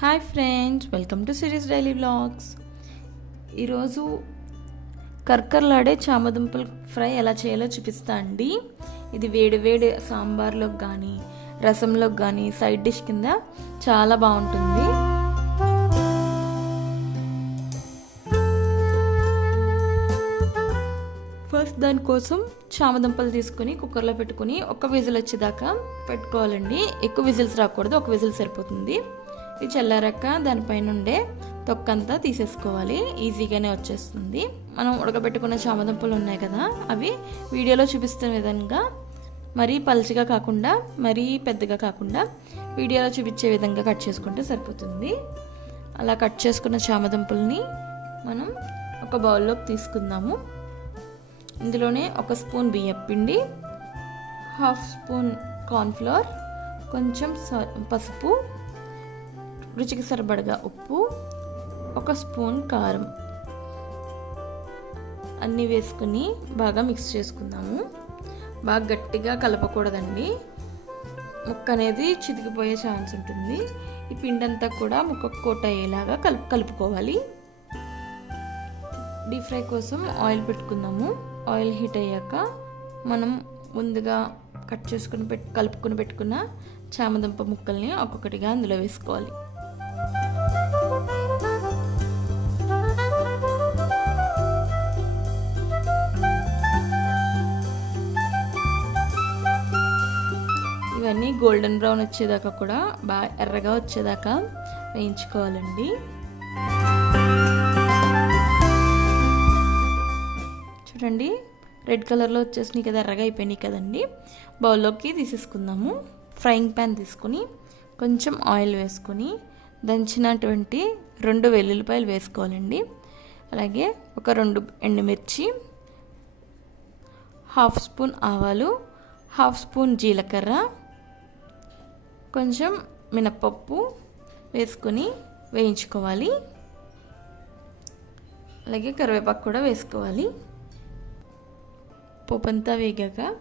Hi friends welcome to series daily blogs ఈరోజు కర్కర్లాడే చామదుంపల fry ఎలా చేయాలో చూపిస్తా అండి. ఇది వేడివేడి సాంబార్లోకి కానీ రసంలోకి కానీ సైడ్ డిష్ కింద చాలా బాగుంటుంది. ఫస్ట్ దానికోసం చామదుంపలు తీసుకుని కుక్కర్లో పెట్టుకుని ఒక విజిల్ వచ్చేదాకా పెట్టుకోవాలండి. ఎక్కువ విజిల్స్ రాకూడదు ఒక విజిల్ సరిపోతుంది. ఇది చల్లారాక దానిపైన ఉండే తొక్కంతా తీసేసుకోవాలి. ఈజీగానే వచ్చేస్తుంది. మనం ఉడకబెట్టుకున్న చామదుంపలు ఉన్నాయి కదా అవి వీడియోలో చూపిస్తున్న విధంగా మరీ పల్చగా కాకుండా మరీ పెద్దగా కాకుండా వీడియోలో చూపించే విధంగా కట్ చేసుకుంటే సరిపోతుంది. అలా కట్ చేసుకున్న చామదుంపల్ని మనం ఒక బౌల్లోకి తీసుకుందాము. ఇందులోనే ఒక స్పూన్ బియ్యం పిండి హాఫ్ స్పూన్ కార్న్ఫ్లవర్ కొంచెం పసుపు రుచికి సరిపడగా ఉప్పు ఒక స్పూన్ కారం. అన్నీ వేసుకుని బాగా మిక్స్ చేసుకుందాము. బాగా గట్టిగా కలపకూడదండి. ముక్క అనేది చితికిపోయే ఛాన్స్ ఉంటుంది. ఈ పిండి అంతా కూడా ముక్క కోట అయ్యేలాగా కలుపు కలుపుకోవాలి. డీప్ ఫ్రై కోసం ఆయిల్ పెట్టుకుందాము. ఆయిల్ హీట్ అయ్యాక మనం ముందుగా కట్ చేసుకుని పెట్టు కలుపుకుని పెట్టుకున్న చామదుంప ముక్కల్ని ఒక్కొక్కటిగా అందులో వేసుకోవాలి. ఇవన్నీ గోల్డెన్ బ్రౌన్ వచ్చేదాకా కూడా బాగా ఎర్రగా వచ్చేదాకా వేయించుకోవాలండి. చూడండి రెడ్ కలర్లో వచ్చేసినాయి కదా ఎర్రగా అయిపోయినాయి కదండి. బౌల్లోకి తీసేసుకుందాము. ఫ్రైయింగ్ ప్యాన్ తీసుకుని కొంచెం ఆయిల్ వేసుకొని దంచినటువంటి రెండు వెల్లుల్లిపాయలు వేసుకోవాలండి. అలాగే ఒక రెండు ఎండుమిర్చి హాఫ్ స్పూన్ ఆవాలు హాఫ్ స్పూన్ జీలకర్ర కొంచెం మినప్పప్పు వేసుకొని వేయించుకోవాలి. అలాగే కరివేపాకు కూడా వేసుకోవాలి. పోపంతా వేగాక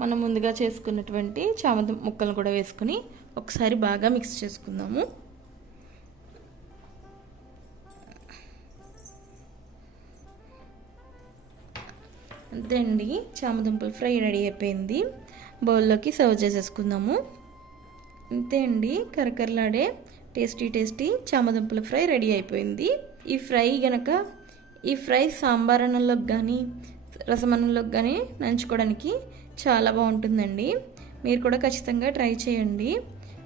మనం ముందుగా చేసుకున్నటువంటి చామంతి ముక్కలు కూడా వేసుకుని ఒకసారి బాగా మిక్స్ చేసుకుందాము. అండి చామదుంపల ఫ్రై రెడీ అయిపోయింది. బౌల్లోకి సర్వ్ చేసేసుకుందాము. అంతే అండి కరకరలాడే టేస్టీ టేస్టీ చామదుంపల ఫ్రై రెడీ అయిపోయింది. ఈ ఫ్రై గనక ఈ ఫ్రై సాంబార్ అన్నంలోకి కానీ రసమన్నంలోకి కానీ నంచుకోవడానికి చాలా బాగుంటుందండి. మీరు కూడా ఖచ్చితంగా ట్రై చేయండి.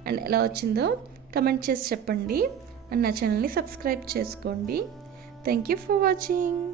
అండ్ ఎలా వచ్చిందో కమెంట్ చేసి చెప్పండి. అండ్ నా ఛానల్ని సబ్స్క్రైబ్ చేసుకోండి. Thank you for watching.